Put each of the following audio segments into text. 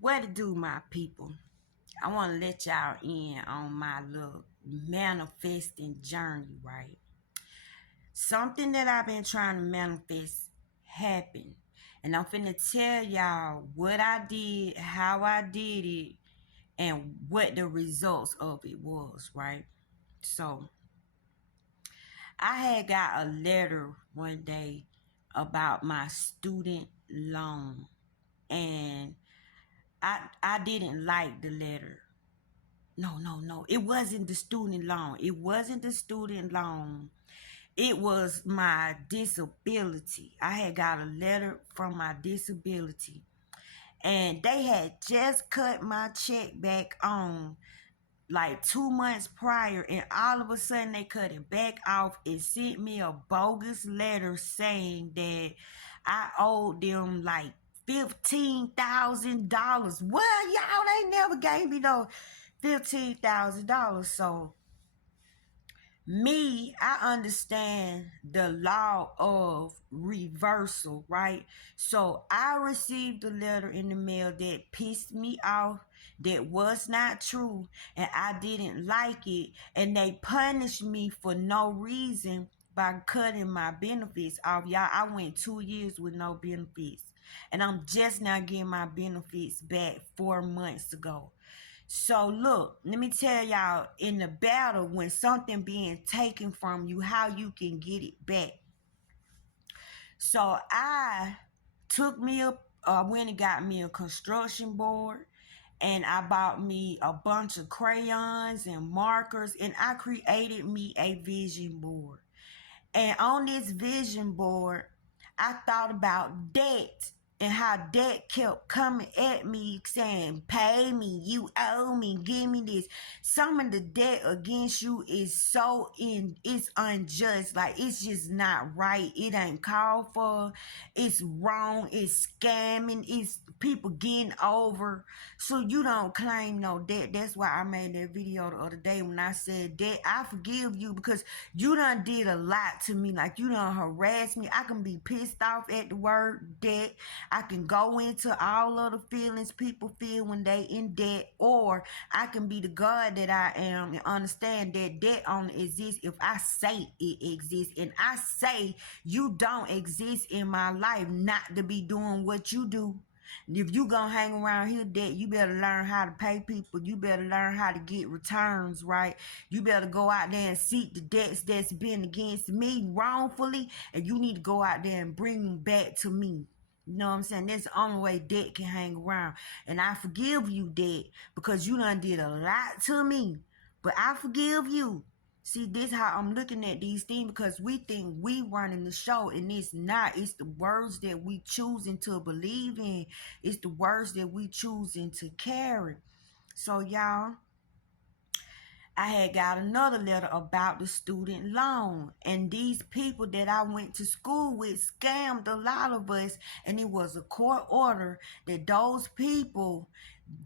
What to do, my people? I want to let y'all in on my little manifesting journey, right? Something that I've been trying to manifest happened. And I'm finna tell y'all what I did, how I did it, and what the results of it was, right? So, I had got a letter one day about my student loan. And I didn't like the letter. No. It wasn't the student loan. It wasn't the student loan. It was my disability. I had got a letter from my disability. And they had just cut my check back on like 2 months prior. And all of a sudden they cut it back off and sent me a bogus letter saying that I owed them like $15,000. Well, y'all, they never gave me no $15,000. So I understand the law of reversal, right? So I received a letter in the mail that pissed me off, that was not true, and I didn't like it. And they punished me for no reason by cutting my benefits off. Y'all, I went 2 years with no benefits. And I'm just now getting my benefits back 4 months ago. So look, let me tell y'all, in the battle, when something being taken from you, how you can get it back. So I went and got me a construction board, and I bought me a bunch of crayons and markers, and I created me a vision board. And on this vision board, I thought about debt and how debt kept coming at me saying, pay me, you owe me, give me this. Some of the debt against you is it's unjust. Like, it's just not right. It ain't called for. It's wrong. It's scamming. It's people getting over. So you don't claim no debt. That's why I made that video the other day when I said, debt, I forgive you because you done did a lot to me. Like, you done harassed me. I can be pissed off at the word debt. I can go into all of the feelings people feel when they in debt, or I can be the God that I am and understand that debt only exists if I say it exists. And I say you don't exist in my life not to be doing what you do. If you gonna hang around here debt, you better learn how to pay people. You better learn how to get returns, right? You better go out there and seek the debts that's been against me wrongfully, and you need to go out there and bring them back to me. You know what I'm saying? That's the only way debt can hang around. And I forgive you, debt, because you done did a lot to me. But I forgive you. See, this how I'm looking at these things, because we think we running the show, and it's not. It's the words that we choosing to believe in. It's the words that we choosing to carry. So y'all, I had got another letter about the student loan, and these people that I went to school with scammed a lot of us, and it was a court order that those people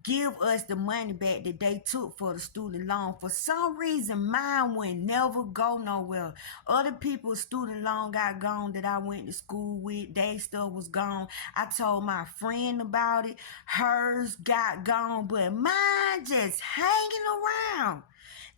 give us the money back that they took for the student loan. For some reason, mine would never go nowhere. Other people's student loan got gone that I went to school with. Their stuff was gone. I told my friend about it. Hers got gone, but mine just hanging around.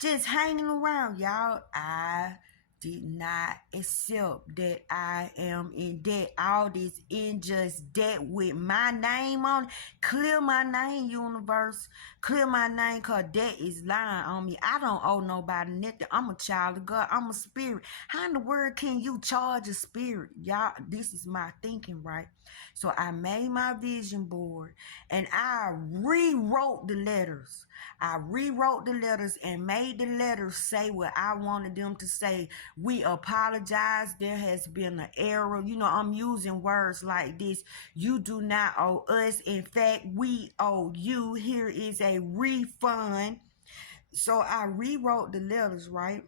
Just hanging around, y'all. I did not accept that I am in debt. All this unjust debt with my name on it. Clear my name, universe. Clear my name, because debt is lying on me. I don't owe nobody nothing. I'm a child of God. I'm a spirit. How in the world can you charge a spirit? Y'all, this is my thinking, right? So I made my vision board, and I rewrote the letters. I rewrote the letters and made the letters say what I wanted them to say. We apologize. There has been an error. You know, I'm using words like this. You do not owe us. In fact, we owe you. Here is a refund. So I rewrote the letters, right?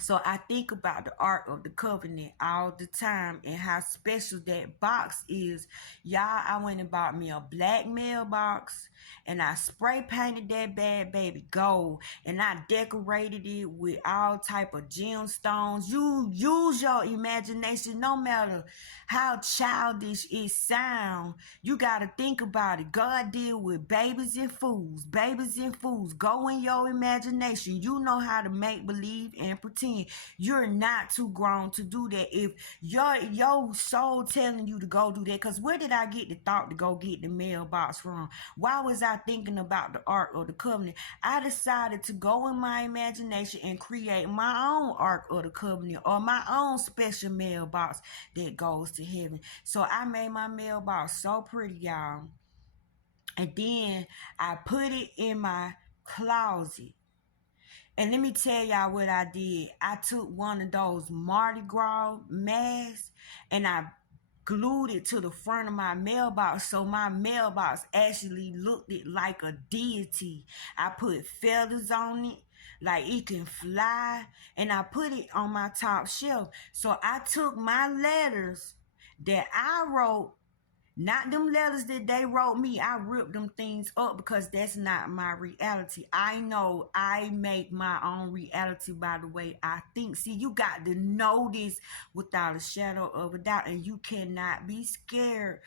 So I think about the Ark of the Covenant all the time and how special that box is. Y'all, I went and bought me a black mailbox and I spray painted that bad baby gold and I decorated it with all type of gemstones. You use your imagination no matter how childish it sound. You got to think about it. God deal with babies and fools. Babies and fools. Go in your imagination. You know how to make believe and pretend. You're not too grown to do that. If your soul telling you to go do that, because where did I get the thought to go get the mailbox from? Why was I thinking about the Ark of the Covenant? I decided to go in my imagination and create my own Ark of the Covenant or my own special mailbox that goes to heaven. So I made my mailbox so pretty, y'all. And then I put it in my closet. And let me tell y'all what I did. I took one of those Mardi Gras masks and I glued it to the front of my mailbox so my mailbox actually looked it like a deity. I put feathers on it like it can fly and I put it on my top shelf. So I took my letters that I wrote, not them letters that they wrote me. I ripped them things up because that's not my reality. I know I make my own reality by the way I think. See, you got to know this without a shadow of a doubt. And you cannot be scared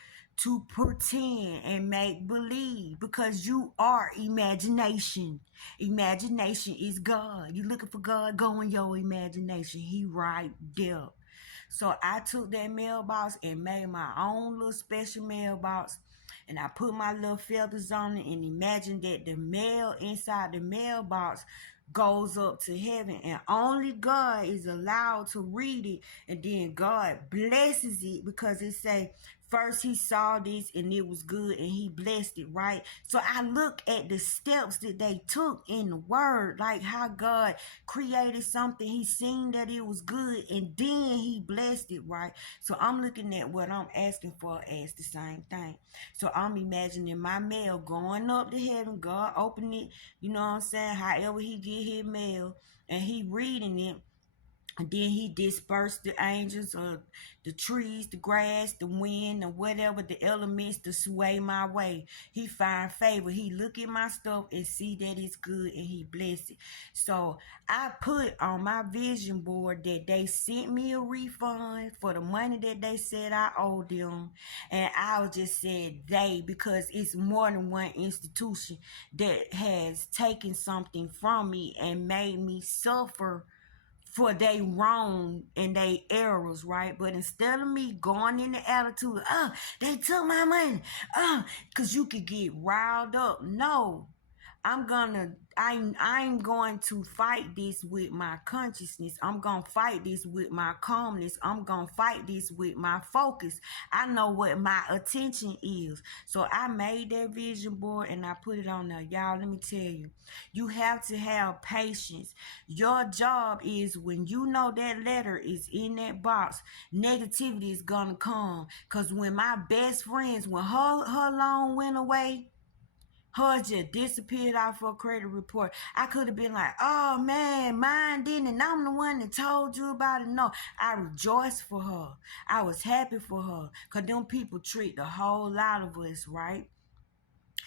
to pretend and make believe because you are imagination. Imagination is God. You looking for God? Go in your imagination. He right there. So I took that mailbox and made my own little special mailbox. And I put my little feathers on it and imagine that the mail inside the mailbox goes up to heaven and only God is allowed to read it, and then God blesses it because it say first he saw this and it was good and he blessed it, right? So I look at the steps that they took in the word, like how God created something, he seen that it was good and then he blessed it, right? So I'm looking at what I'm asking for as the same thing. So I'm imagining my mail going up to heaven, God open it, you know what I'm saying, however he get his mail, and he reading it. And then he dispersed the angels or the trees, the grass, the wind, or whatever the elements to sway my way. He find favor. He look at my stuff and see that it's good and he bless it. So I put on my vision board that they sent me a refund for the money that they said I owed them. And I just said they because it's more than one institution that has taken something from me and made me suffer for they wrong and they errors, right? But instead of me going in the attitude, oh, they took my money, oh, because you could get riled up. No, I'm going to fight this with my consciousness. I'm gonna fight this with my calmness. I'm gonna fight this with my focus. I know what my attention is. So I made that vision board and I put it on there. Y'all, let me tell you, you have to have patience. Your job is when you know that letter is in that box, negativity is gonna come. Cause when my best friends, when her loan went away, her just disappeared off her credit report. I could have been like, oh man, mine didn't, and I'm the one that told you about it. No, I rejoiced for her. I was happy for her. Because them people treat the whole lot of us, right?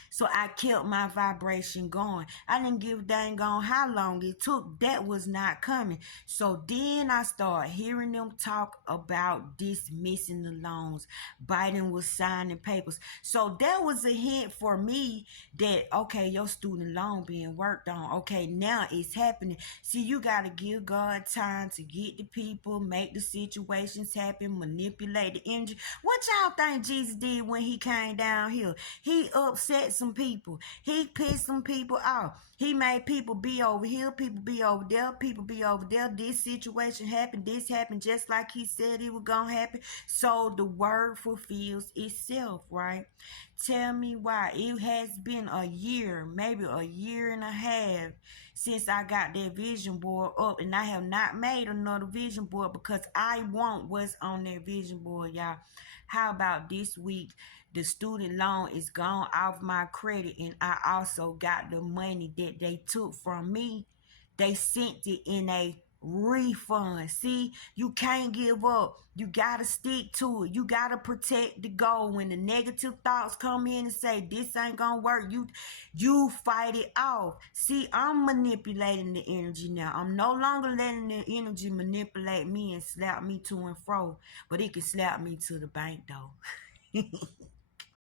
So I kept my vibration going. I didn't give a dang on how long it took. That was not coming. So then I started hearing them talk about dismissing the loans. Biden was signing papers. So that was a hint for me that, okay, your student loan being worked on. Okay, now it's happening. See, you got to give God time to get the people, make the situations happen, manipulate the energy. What y'all think Jesus did when he came down here? He upset some people. He pissed some people off. He made people be over here, people be over there, people be over there. This situation happened, this happened just like he said it was gonna happen. So the word fulfills itself, right? Tell me why. It has been a year, maybe a year and a half since I got that vision board up, and I have not made another vision board because I want what's on that vision board, y'all. How about this week? The student loan is gone off my credit, and I also got the money that they took from me. They sent it in a refund. See, you can't give up. You gotta stick to it. You gotta protect the goal. When the negative thoughts come in and say this ain't gonna work, you fight it off. See, I'm manipulating the energy now. I'm no longer letting the energy manipulate me and slap me to and fro, but it can slap me to the bank though.